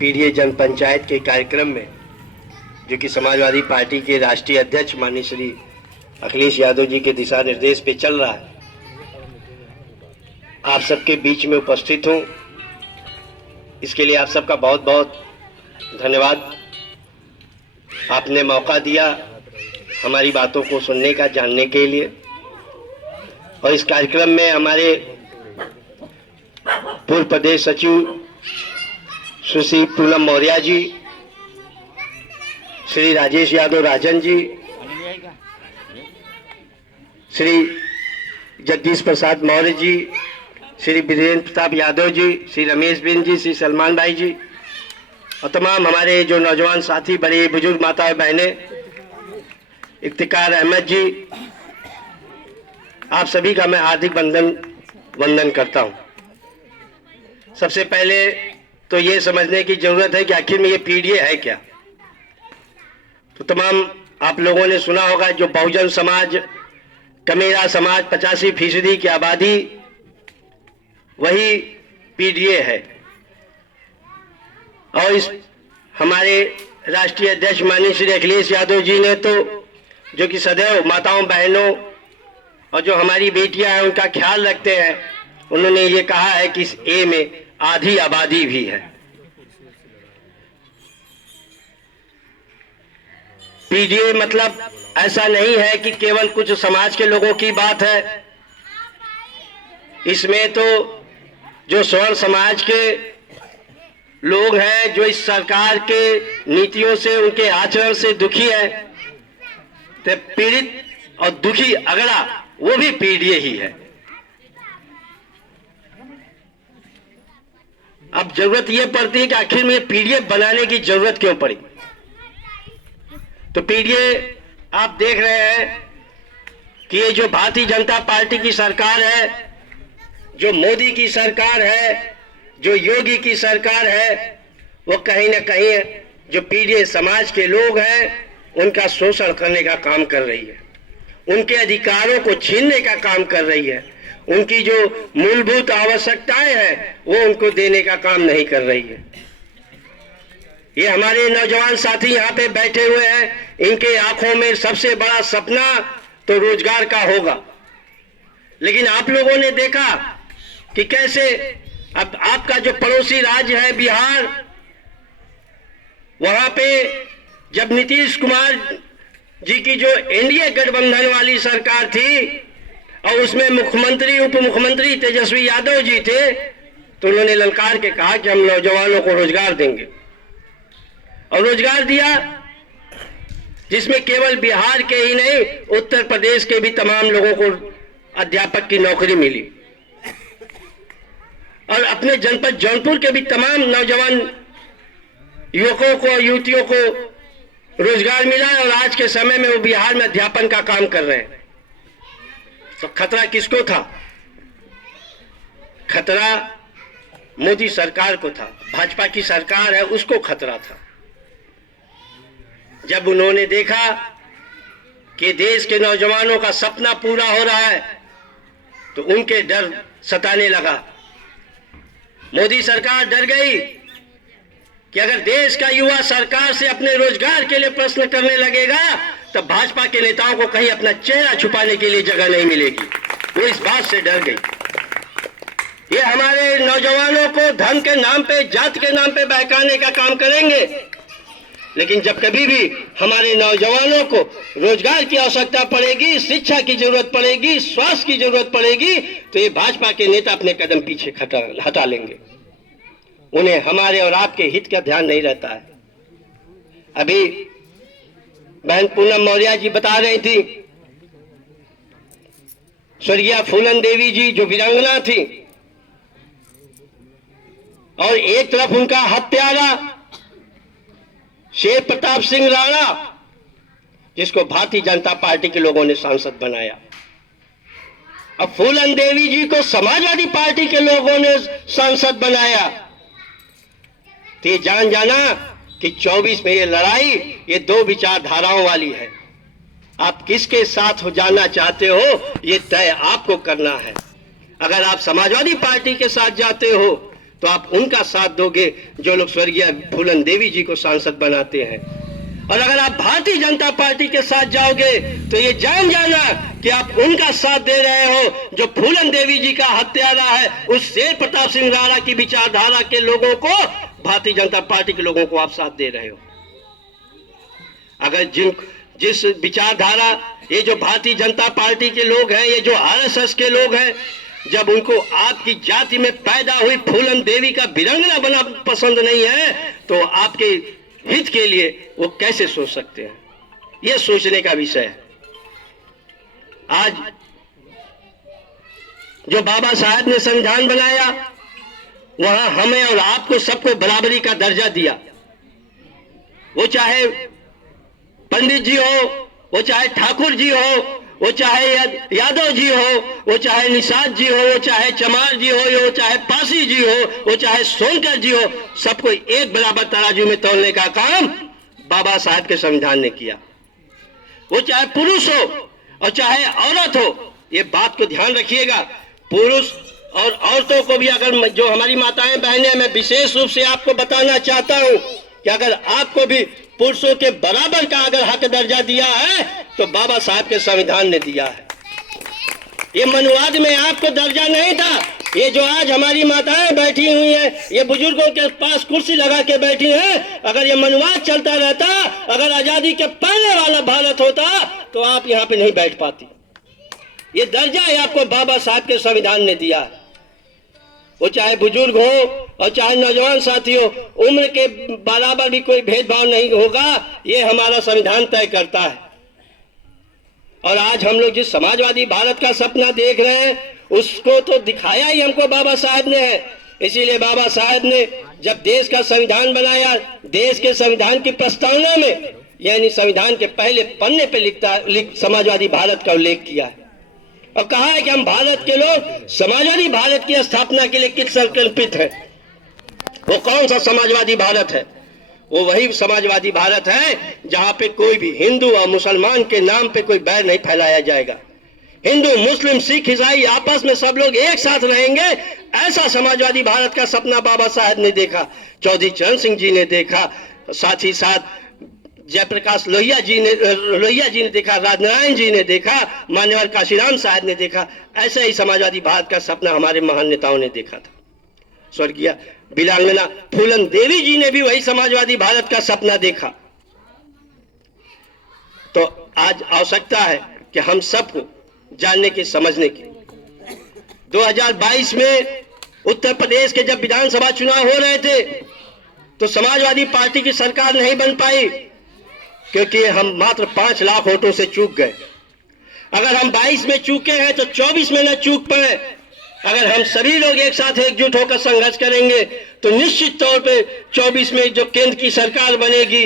PDA जन पंचायत के कार्यक्रम में, जो कि समाजवादी पार्टी के राष्ट्रीय अध्यक्ष माननीय श्री अखिलेश यादव जी के दिशा निर्देश पे चल रहा है, आप सबके बीच में उपस्थित हूँ। इसके लिए आप सबका बहुत बहुत धन्यवाद। आपने मौका दिया हमारी बातों को सुनने का, जानने के लिए। और इस कार्यक्रम में हमारे पूर्व प्रदेश सचिव सुश्री पूनम मौर्य जी, श्री राजेश यादव राजन जी, श्री जगदीश प्रसाद मौर्य जी, श्री वीरेंद्र प्रताप यादव जी, श्री रमेश बिन जी, श्री सलमान भाई जी और तमाम हमारे जो नौजवान साथी, बड़े बुजुर्ग माताएं बहनें, इफ्तिकार अहमद जी, आप सभी का मैं हार्दिक वंदन करता हूं। सबसे पहले तो ये समझने की जरूरत है कि आखिर में ये पीडीए है क्या। तो तमाम आप लोगों ने सुना होगा, जो बहुजन समाज, कमेरा समाज, 85% की आबादी, वही पीडीए है। और इस हमारे राष्ट्रीय अध्यक्ष माननीय श्री अखिलेश यादव जी ने तो, जो कि सदैव माताओं बहनों और जो हमारी बेटियां हैं उनका ख्याल रखते हैं, उन्होंने ये कहा है कि इस ए में आधी आबादी भी है। पीडीए मतलब ऐसा नहीं है कि केवल कुछ समाज के लोगों की बात है। इसमें तो जो स्वर्ण समाज के लोग हैं, जो इस सरकार के नीतियों से, उनके आचरण से दुखी है, तो पीड़ित और दुखी अगला वो भी पीडीए ही है। अब जरूरत यह पड़ती है कि आखिर में पीडीए बनाने की जरूरत क्यों पड़ी। तो पीडीए आप देख रहे हैं कि ये जो भारतीय जनता पार्टी की सरकार है, जो मोदी की सरकार है, जो योगी की सरकार है, वो कहीं ना कहीं जो पीडीए समाज के लोग हैं उनका शोषण करने का काम कर रही है, उनके अधिकारों को छीनने का काम कर रही है, उनकी जो मूलभूत आवश्यकताएं हैं वो उनको देने का काम नहीं कर रही है। ये हमारे नौजवान साथी यहाँ पे बैठे हुए हैं, इनके आंखों में सबसे बड़ा सपना तो रोजगार का होगा। लेकिन आप लोगों ने देखा कि कैसे अब आपका जो पड़ोसी राज्य है बिहार, वहां पे जब नीतीश कुमार जी की जो एनडीए गठबंधन वाली सरकार थी और उसमें मुख्यमंत्री, उप मुख्यमंत्री तेजस्वी यादव जी थे, तो उन्होंने ललकार के कहा कि हम नौजवानों को रोजगार देंगे। और रोजगार दिया, जिसमें केवल बिहार के ही नहीं, उत्तर प्रदेश के भी तमाम लोगों को अध्यापक की नौकरी मिली। और अपने जनपद जौनपुर के भी तमाम नौजवान युवकों को, युवतियों को रोजगार मिला है और आज के समय में वो बिहार में अध्यापन का काम कर रहे हैं। तो खतरा किसको था? खतरा मोदी सरकार को था, भाजपा की सरकार है उसको खतरा था। जब उन्होंने देखा कि देश के नौजवानों का सपना पूरा हो रहा है, तो उनके डर सताने लगा। मोदी सरकार डर गई कि अगर देश का युवा सरकार से अपने रोजगार के लिए प्रश्न करने लगेगा, तब भाजपा के नेताओं को कहीं अपना चेहरा छुपाने के लिए जगह नहीं मिलेगी। वो इस बात से डर गई। ये हमारे नौजवानों को धर्म के नाम पे, जात के नाम पे बहकाने का काम करेंगे। लेकिन जब कभी भी हमारे नौजवानों को रोजगार की आवश्यकता पड़ेगी, शिक्षा की जरूरत पड़ेगी, स्वास्थ्य की जरूरत पड़ेगी, तो ये भाजपा के नेता अपने कदम पीछे हटा लेंगे। उन्हें हमारे और आपके हित का ध्यान नहीं रहता है। अभी बहन पूनम मौर्य जी बता रही थी, स्वर्गीय फूलन देवी जी जो वीरांगना थी, और एक तरफ उनका हत्यारा शेर प्रताप सिंह राणा, जिसको भारतीय जनता पार्टी के लोगों ने सांसद बनाया। अब फूलन देवी जी को समाजवादी पार्टी के लोगों ने सांसद बनाया। तो ये जान जाना कि 24 में ये लड़ाई, ये दो विचारधाराओं वाली है। आप किसके साथ हो जाना चाहते हो, ये तय आपको करना है। अगर आप समाजवादी पार्टी के साथ जाते हो तो आप उनका साथ दोगे जो लोग स्वर्गीय फूलन देवी जी को सांसद बनाते हैं। और अगर आप भारतीय जनता पार्टी के साथ जाओगे तो ये जान जाना कि आप उनका साथ दे रहे हो जो फूलन देवी जी का हत्यारा है, उस शेर प्रताप सिंह राणा की विचारधारा के लोगों को, भारतीय जनता पार्टी के लोगों को आप साथ दे रहे हो। अगर जिस विचारधारा, ये जो भारतीय जनता पार्टी के लोग हैं, ये जो आरएसएस के लोग हैं, जब उनको आपकी जाति में पैदा हुई फूलन देवी का वीरांगना बना पसंद नहीं है तो आपके हित के लिए वो कैसे सोच सकते हैं? ये सोचने का विषय है। आज जो बाबा साहब ने संविधान बनाया, वहां हमें और आपको सबको बराबरी का दर्जा दिया। वो चाहे पंडित जी हो, वो चाहे ठाकुर जी हो, वो चाहे यादव जी हो, वो चाहे निषाद जी हो, वो चाहे चमार जी हो, वो चाहे पासी जी हो, वो चाहे सोनकर जी हो, सबको एक बराबर तराजू में तौलने का काम बाबा साहब के संविधान ने किया। वो चाहे पुरुष हो और चाहे औरत हो, ये बात को ध्यान रखिएगा। पुरुष और औरतों को भी, अगर जो हमारी माताएं बहनें, मैं विशेष रूप से आपको बताना चाहता हूं कि अगर आपको भी पुरुषों के बराबर का अगर हक दर्जा दिया है तो बाबा साहब के संविधान ने दिया है। ये मनुवाद में आपको दर्जा नहीं था। ये जो आज हमारी माताएं बैठी हुई हैं, ये बुजुर्गों के पास कुर्सी लगा के बैठी हैं, अगर ये मनुवाद चलता रहता, अगर आजादी के पहले वाला भारत होता तो आप यहाँ पे नहीं बैठ पाती। ये दर्जा है आपको बाबा साहब के संविधान ने दिया है। वो चाहे बुजुर्ग हो और चाहे नौजवान साथी हो, उम्र के बराबर भी कोई भेदभाव नहीं होगा, ये हमारा संविधान तय करता है। और आज हम लोग जिस समाजवादी भारत का सपना देख रहे हैं, उसको तो दिखाया ही हमको बाबा साहब ने है। इसीलिए बाबा साहब ने जब देश का संविधान बनाया, देश के संविधान की प्रस्तावना में, यानी संविधान के पहले पन्ने पे समाजवादी भारत का उल्लेख किया है और कहा है कि हम भारत के लोग समाजवादी भारत की स्थापना के लिए किस संकल्पित है। वो कौन सा समाजवादी भारत है? वो वही समाजवादी भारत है जहां पे कोई भी हिंदू और मुसलमान के नाम पे कोई बैर नहीं फैलाया जाएगा। हिंदू, मुस्लिम, सिख, ईसाई आपस में सब लोग एक साथ रहेंगे। ऐसा समाजवादी भारत का सपना बाबा साहब ने देखा, चौधरी चरण सिंह जी ने देखा, साथ ही साथ जयप्रकाश लोहिया जी ने देखा, राजनारायण जी ने देखा, मान्यवर काशीराम साहब ने देखा। ऐसा ही समाजवादी भारत का सपना हमारे महान नेताओं ने देखा था। स्वर्गीय वीरांगना फूलन देवी जी ने भी वही समाजवादी भारत का सपना देखा। तो आज आवश्यकता है कि हम सबको जानने की, समझने की। 2022 में उत्तर प्रदेश के जब विधानसभा चुनाव हो रहे थे तो समाजवादी पार्टी की सरकार नहीं बन पाई क्योंकि हम मात्र 5 लाख वोटों से चूक गए। अगर हम 22 में चूके हैं तो 24 में न चूक पाए। अगर हम सभी लोग एक साथ एकजुट होकर संघर्ष करेंगे तो निश्चित तौर पे 24 में जो केंद्र की सरकार बनेगी